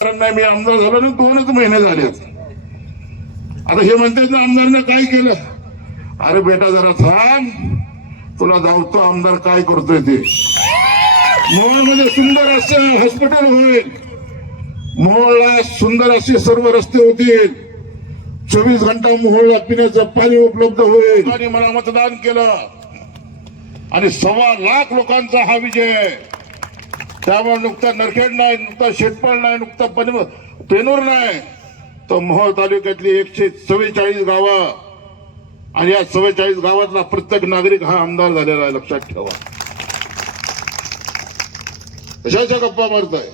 कारण नाही मी आमदार झालो ना दोनच महिने झाले. आता हे म्हणते ना आमदारने काय केलं? अरे बेटा जरा थांब. तुला धावतो आमदार काय करतोय ते? मोहोळमध्ये सुंदर असं हॉस्पिटल होईल. मोहळला सुंदर असे सर्व रस्ते होतील. चोवीस घंटा मोहळला पिण्याचं पाणी उपलब्ध होईल. आणि मला मतदान केलं. आणि सव्वा लाख लोकांचा हा विजय. आहे त्यामुळे नुकता नरखेड नाही नुकता शेतपाळ नाही नुकता पन- पेनूर नाही. तर मोहोळ तालुक्यातली एकशे चव्वेचाळीस गावं. आणि या चव्वेचाळीस गावातला प्रत्येक नागरिक हा आमदार झालेला आहे लक्षात ठेवा. कशाच्या गप्पा मारताय?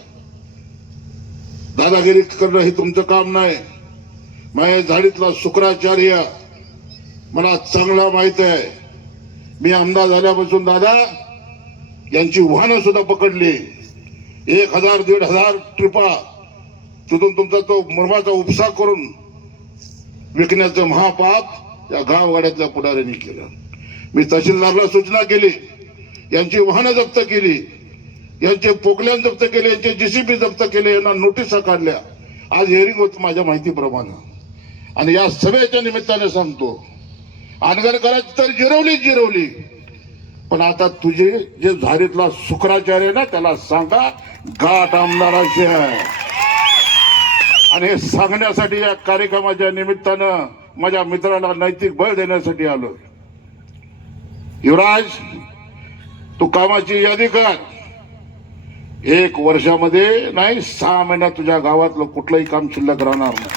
दादागिरी करणं हे तुमचं काम नाही. माझ्या झाडीतला शुक्राचार्य मला चांगला माहीत आहे. मी आमदार झाल्यापासून दादा यांची वाहनं सुद्धा पकडली. एक हजार दीड हजार ट्रिपा तिथून तुमचा तो मर्माचा उपसा करून विकण्याचं महापाप या गावगाड्यातल्या पुढाऱ्यांनी केलं. मी तहसीलदारला सूचना केली. यांची वाहनं जप्त केली. यांचे पोकल्यान जप्त केले यांचे जीसीबी जप्त केले यांना नोटिसा काढल्या. आज हिअरिंग होत माझ्या माहितीप्रमाणे. आणि या सभेच्या निमित्ताने सांगतो अनगर तर जिरवली जिरवली. पण आता तुझे जे झारीतला शुक्राचार्य ना त्याला सांगा गाठ आमदाराची आहे. आणि हे सांगण्यासाठी या कार्यक्रमाच्या निमित्तानं माझ्या मित्राला नैतिक बळ देण्यासाठी आलो युवराज तू कामाची यादी कर. एक वर्षामध्ये नाही सहा महिन्यात तुझ्या गावातलं कुठलंही काम शिल्लक राहणार नाही.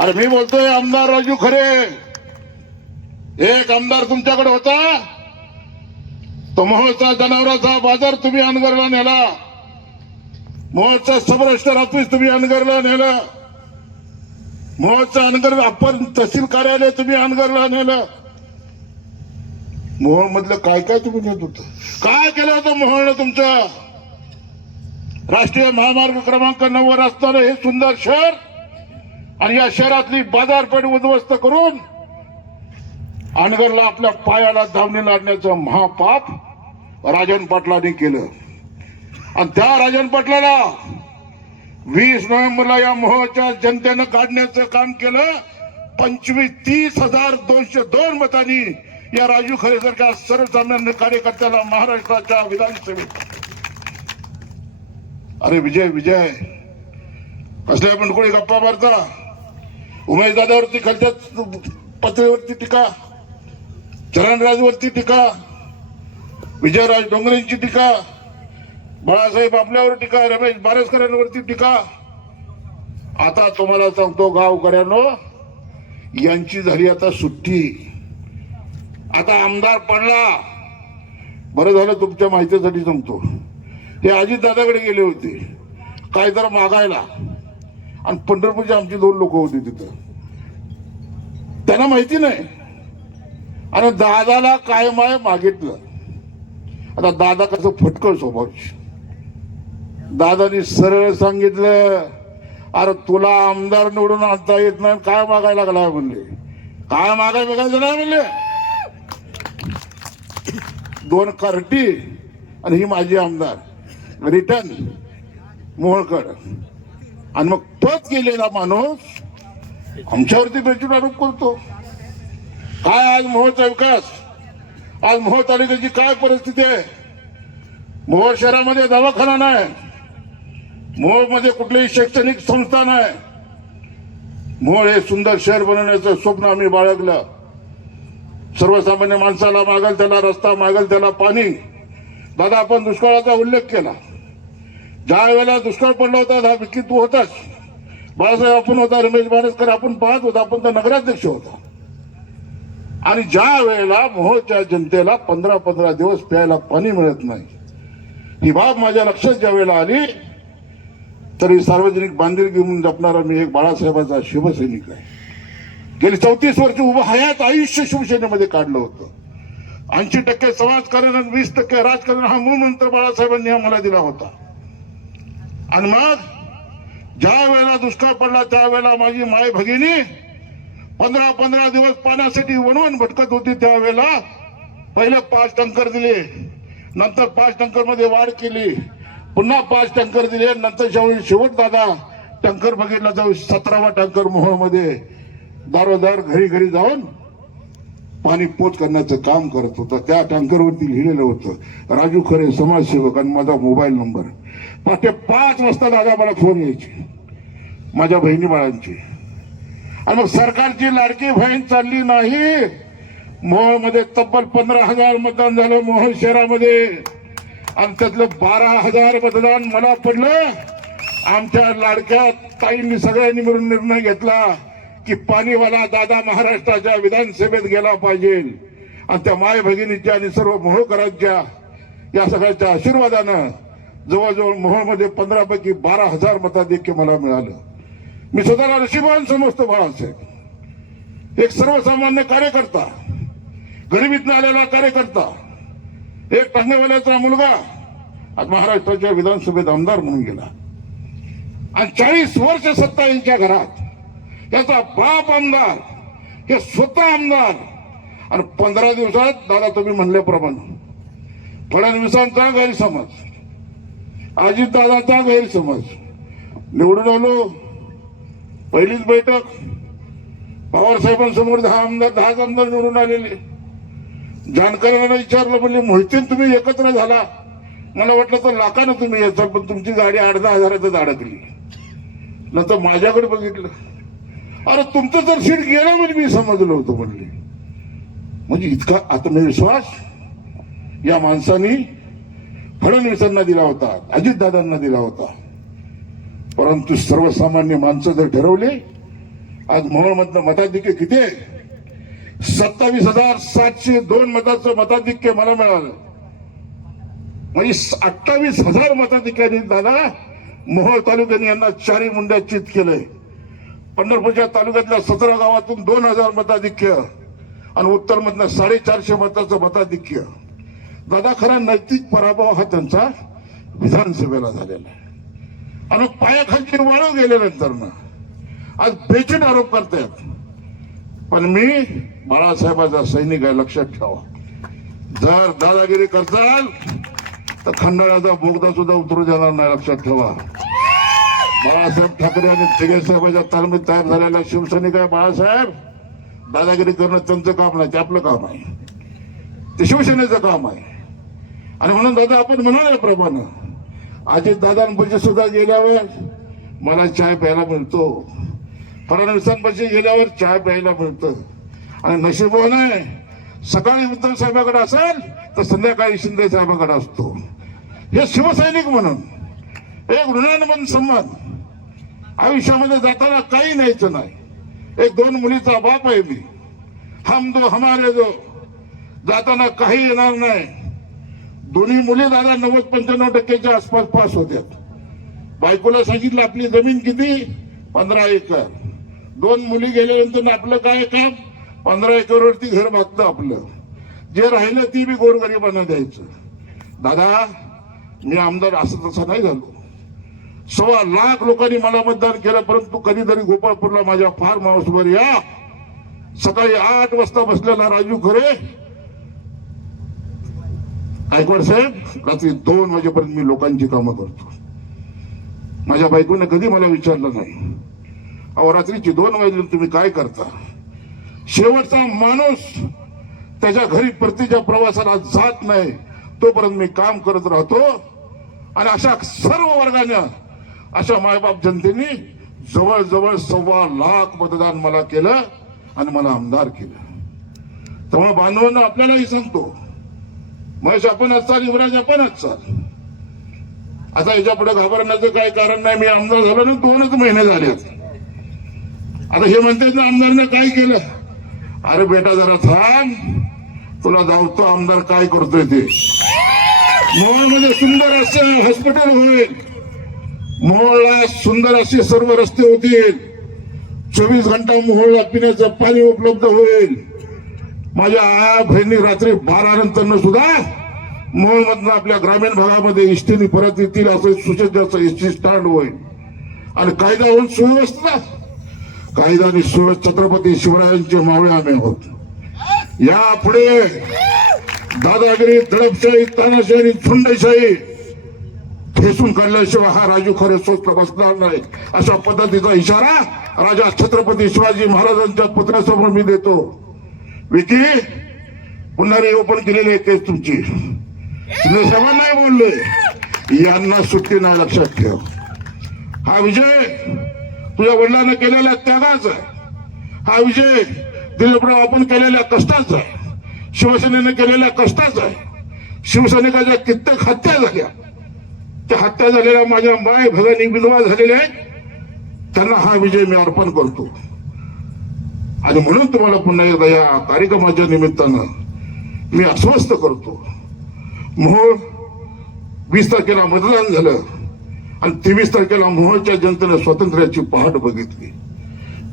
अरे मी बोलतोय आमदार राजू खरे. एक आमदार तुमच्याकडे होता? तो मोहोळचा जनावरांचा बाजार तुम्ही अनगरला नेला. मोहोळचं सबरस्टर ऑफिस तुम्ही अनगरला नेलं. मोहोळचं अनगर आपण तहसील कार्यालय तुम्ही अनगरला नेलं. मोहोळ मधलं काय काय तुम्ही नेत होत? काय केलं होतं मोहोळनं तुमचं? राष्ट्रीय महामार्ग क्रमांक नऊ वर असणारं हे सुंदर शहर आणि या शहरातली बाजारपेठ उद्ध्वस्त करून अनगरला आपल्या पायाला धावणी लागण्याचं महापाप राजन पाटलांनी केलं. आणि त्या राजन पाटलाला वीस नोव्हेंबरला या मोहच्या जनतेनं काढण्याचं काम केलं. पंचवीस तीस हजार दोनशे दोन मतांनी या राजू खरे सारख्या सर्वसामान्य कार्यकर्त्याला महाराष्ट्राच्या विधानसभेत. अरे विजय विजय. असले पण कोणी गप्पा मारता? उमेश दादावरती खालच्या पत्रेवरती टीका. चरणराजवरती टीका विजयराज डोंगरेंची टीका बाळासाहेब आपल्यावर टीका रमेश बारसकरांवरती टीका. आता तुम्हाला सांगतो गावकऱ्यांनो यांची झाली आता सुट्टी. आता आमदार पडला. बरं झालं तुमच्या माहितीसाठी सांगतो. हे अजित दादाकडे गेले होते. काय तर मागायला. आणि पंढरपूरचे आमची दोन लोक होती तिथं. त्यांना माहिती नाही. आणि दादाला काय माय मागितलं. आता दादा कसं फटकळ स्वभाव. दादानी सरळ सांगितलं अरे तुला आमदार निवडून आणता येत नाही काय मागायला लागला म्हणले. काय मागाय बघायचं नाही म्हणले. दोन कार्टी आणि ही माझी आमदार. रिटर्न मोहळकड आणि मग तोच गेलेला माणूस आमच्यावरती बेचून आरोप करतो. काय आज मोहोळचा विकास? आज मोहोळ तालुक्याची काय परिस्थिती आहे? मोहोळ शहरामध्ये दवाखाना नाही. मोहोळमध्ये कुठलीही शैक्षणिक संस्था नाही. मोहोळ हे सुंदर शहर बनवण्याचं स्वप्न आम्ही बाळगलं. सर्वसामान्य माणसाला मागल त्याला रस्ता मागल त्याला पाणी. दादा आपण दुष्काळाचा उल्लेख केला. ज्या वेळेला दुष्काळ पडला होता हा विकी तू होताच बाळासाहेब आपण होता रमेश बाणेसकर आपण पाहत होता आपण तर नगराध्यक्ष होता. आणि ज्या वेळेला मोहोळच्या जनतेला पंधरा पंधरा दिवस प्यायला पाणी मिळत नाही ही बाब माझ्या लक्षात ज्या वेळेला आली तरी सार्वजनिक बांधिलकी घेऊन जपणारा मी एक बाळासाहेबांचा शिवसैनिक आहे. गेली चौतीस वर्ष उभं हयात आयुष्य शिवसेनेमध्ये काढलं होतं. ऐंशी टक्के समाजकारण आणि वीस टक्के राजकारण हा मूळमंत्र बाळासाहेबांनी आम्हाला दिला होता. आणि मग ज्या वेळेला दुष्काळ पडला त्यावेळेला माझी माय भगिनी पंधरा पंधरा दिवस पाण्यासाठी वणवण भटकत होती त्यावेळेला. पहिले पाच टंकर दिले नंतर पाच टंकरमध्ये वाढ केली. पुन्हा पाच टँकर दिले नंतर शेवटी शेवट दादा टँकर बघितला जाऊ सतरावा टँकर मोहोळमध्ये. दारोदार घरी घरी जाऊन पाणी पोच करण्याचं काम करत होता. त्या टँकरवरती लिहिलेलं होतं राजू खरे समाजसेवक आणि माझा मोबाईल नंबर. पहाटे पाच वाजता दादा मला फोन यायची माझ्या बहिणी बाळांची. आणि मग सरकारची लाडकी बहीण चालली नाही. मोहोळमध्ये तब्बल पंधरा हजार मतदान झालं मोहोळ शहरामध्ये. आणि त्यातलं बारा हजार मतदान मला पडलं. आमच्या लाडक्या ताईंनी सगळ्यांनी मिळून निर्णय घेतला की पाणीवाला दादा महाराष्ट्राच्या विधानसभेत गेला पाहिजे. आणि त्या माय भगिनीच्या आणि सर्व मोहोळकरांच्या या सगळ्याच्या आशीर्वादानं जवळजवळ मोहोळमध्ये पंधरापैकी बारा हजार मताधिक्य मला मिळालं. मी स्वतःला नशिबान समजतो बाळासाहेब. एक सर्वसामान्य कार्यकर्ता गरिबीतनं आलेला कार्यकर्ता एक टांगेवाल्याचा मुलगा आज महाराष्ट्राच्या विधानसभेत आमदार म्हणून गेला. आणि चाळीस वर्ष सत्ता यांच्या घरात याचा बाप आमदार हे स्वतः आमदार आणि पंधरा दिवसात दादा तुम्ही म्हणल्याप्रमाणे फडणवीसांचा गैरसमज अजितदादाचा गैरसमज निवडून आलो पहिलीच बैठक. पवार साहेबांसमोर दहा आमदार दहाच आमदार निवडून आलेले. जानकरांना विचारलं म्हणजे मोहितीन तुम्ही एकत्र झाला. मला वाटलं तर लाखानं तुम्ही याचा पण तुमची गाडी आठ दहा हजारातच अडकली. नंतर माझ्याकडे बघितलं. अरे तुमचं तर सीट गेलं म्हणजे मी समजलं होतं म्हणले. म्हणजे इतका आत्मविश्वास या माणसानी फडणवीसांना दिला होता अजितदादांना दिला होता. परंतु सर्वसामान्य माणसं जर ठरवले आज मोहोळमधनं मताधिक्य किती आहे? सत्तावीस हजार सातशे दोन मताचं मताधिक्य मला मिळालं. म्हणजे अठ्ठावीस हजार मताधिक्याने दादा मोहोळ तालुक्याने यांना चारी मुंड्या चित केलंय. पंढरपूरच्या तालुक्यातल्या सतरा गावातून दोन हजार मताधिक्य आणि उत्तरमधनं साडेचारशे मताचं मताधिक्य. दादा खरा नैतिक पराभव हा त्यांचा विधानसभेला झालेला आहे. आणि पायाखालची वाळू गेल्यानंतर ना. आज बेचैन आरोप करतायत. पण मी बाळासाहेबाचा सैनिक आहे लक्षात ठेवा. जर दादागिरी करताल तर खंडाळ्याचा बोगदा सुद्धा उतरू देणार नाही लक्षात ठेवा. बाळासाहेब ठाकरे आणि तिघे साहेबाच्या तालमीत तयार झालेला शिवसैनिक आहे बाळासाहेब. दादागिरी करणं त्यांचं काम नाही ते आपलं काम आहे. ते शिवसेनेचं काम आहे. आणि म्हणून दादा आपण म्हणाल्याप्रमाणे अजित दादांपाशी सुद्धा गेल्यावर मला चाय प्यायला मिळतो. फडणवीसांपाशी गेल्यावर चाय प्यायला मिळतं. आणि नशीबवान आहे. सकाळी उद्धव साहेबाकडे असेल तर संध्याकाळी शिंदे साहेबाकडे असतो. हे शिवसैनिक म्हणून. एक ऋणानुबंध संबंध आयुष्यामध्ये जाताना काही न्यायचं नाही. एक दोन मुलीचा बाप आहे मी. हम दो हमारे दो. जाताना काही येणार नाही. दोन्ही मुले दादा नव्वद पंच्याण्णव टक्क्याच्या आसपास पास होत्यात. बायकोला सांगितलं आपली जमीन किती? पंधरा एकर. दोन मुली गेल्यानंतर आपलं काय काम? पंधरा एकरवरती घर भागतं आपलं. जे राहिलं ती बी गोरगरिबांना द्यायचं. दादा मी आमदार असं तसं नाही झालो. सव्वा लाख लोकांनी मला मतदान केलं परंतु कधीतरी गोपाळपूरला माझ्या फार हाऊसवर या. सकाळी आठ वाजता बसलेला राजू खरे गायकवाड साहेब रात्री दोन वाजेपर्यंत मी लोकांची कामं करतो. माझ्या बायकोने कधी मला विचारलं नाही. अहो रात्रीची दोन वाजले तुम्ही काय करता? शेवटचा माणूस त्याच्या घरी परतीच्या प्रवासाला जात नाही तोपर्यंत मी काम करत राहतो. आणि अशा सर्व वर्गानं अशा मायबाप जनतेने जवळजवळ सव्वा लाख मतदान मला केलं आणि मला आमदार केलं. त्यामुळे बांधवांना आपल्यालाही सांगतो महेश आपणच चाल युवराज आपणच चाल. आता याच्यापुढे घाबरण्याचं काही कारण नाही. मी आमदार झालो ना दोनच महिने झाले आता हे म्हणतात ना आमदारनं काय केलं? अरे बेटा जरा थांब. तुला धावतो आमदार काय करतोय ते. मोहोळमध्ये सुंदर असं हॉस्पिटल होईल. मोहळला सुंदर असे सर्व रस्ते होतील. चोवीस घंटा मोहळला पिण्याचं पाणी उपलब्ध होईल. माझ्या आया बहिणी रात्री बारा नंतर सुद्धा मोहोळमधनं आपल्या ग्रामीण भागामध्ये इष्टीने परत येतील असं सुसज्ज इष्टी स्टँड होईल. आणि कायदा होऊन सुव्यवस्था कायदा आणि सुव्यवस्था छत्रपती शिवरायांचे मावळे आम्ही आहोत. यापुढे दादागिरी दडपशाही तानाशाही झुंडशाही ठेसून काढल्याशिवाय हा राजू खरे स्वस्त बसणार नाही. अशा पद्धतीचा इशारा राजा छत्रपती शिवाजी महाराजांच्या पुतळ्यासमोर मी देतो. विकी पुन्हा ओपन केलेली आहे केस तुमची. तुम्ही सभा नाही बोललोय यांना सुट्टी नाही लक्षात ठेव. हा विजय तुझ्या वडिलांना केलेला त्यागाचा आहे. हा विजय दिलीपराव आपण केलेल्या कष्टाचा आहे. शिवसेनेने केलेल्या कष्टाचा आहे. शिवसैनिकाच्या कित्येक हत्या झाल्या त्या हत्या झालेल्या माझ्या माय भगानी विधवा झालेल्या आहेत त्यांना हा विजय मी अर्पण करतो. आणि म्हणून तुम्हाला पुन्हा एकदा या कार्यक्रमाच्या निमित्तानं मी अस्वस्थ करतो. मोहोळ वीस तारखेला मतदान झालं आणि तेवीस तारखेला मोहोळच्या जनतेने स्वातंत्र्याची पहाट बघितली.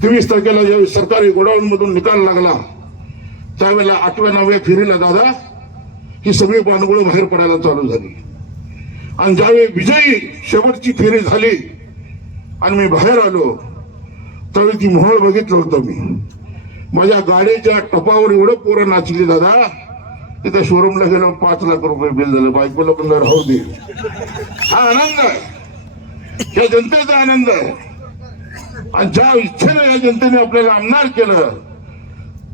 तेवीस तारखेला ज्यावेळी सरकारी गोडाऊन मधून निकाल लागला त्यावेळेला आठव्या नवव्या फेरीला दादा ही सगळी बांधगुळ बाहेर पडायला चालू झाली. आणि ज्यावेळी विजयी शेवटची फेरी झाली आणि मी बाहेर आलो त्यावेळी ती मोहळ बघितलं होतं मी. माझ्या गाडीच्या टपावर एवढं पोरं नाचली दादा. तिथे शोरूमला गेलो पाच लाख रुपये बिल झालं. बायकोला पण राहू दे. हा आनंद आहे. या जनतेचा आनंद आहे. आणि ज्या इच्छेने या जनतेने आपल्याला आमदार केलं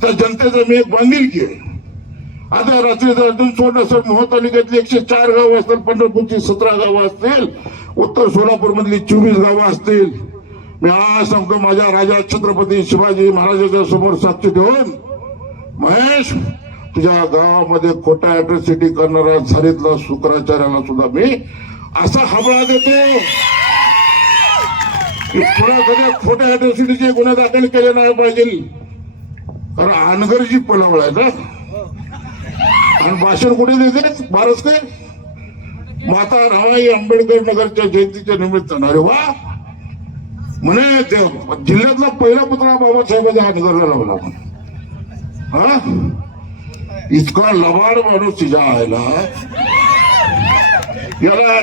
त्या जनतेचं मी एक बांधील केलं आता रात्रीचं अजून सोड असेल मोह तालुक्यातली एकशे चार गावं असतील पंढरपूरची सतरा गावं असतील उत्तर सोलापूर मधली चोवीस गावं असतील मी आज सांगतो माझ्या राजा छत्रपती शिवाजी महाराजांच्या समोर साक्ष ठेवून महेश तुझ्या गावामध्ये खोटा अॅट्रॉसिटी करणारा झारीतला शुक्राचार्याला सुद्धा मी असा हबळा देतो. की पुढे कधी खोट्या अॅट्रॉसिटीचे गुन्हे दाखल केले नाही पाहिजे. कारण अनगरजी पलावळ आहे ना. आणि भाषण कुठे देते? बारसकर माता रमाई आंबेडकर नगरच्या जयंतीच्या निमित्तानं. अरे वा! म्हणे जिल्ह्यातला पहिला पुतळा बाबासाहेबांच्या नगरला लावला म्हणे. हा? इतका लबाड माणूस तिच्या आयला याला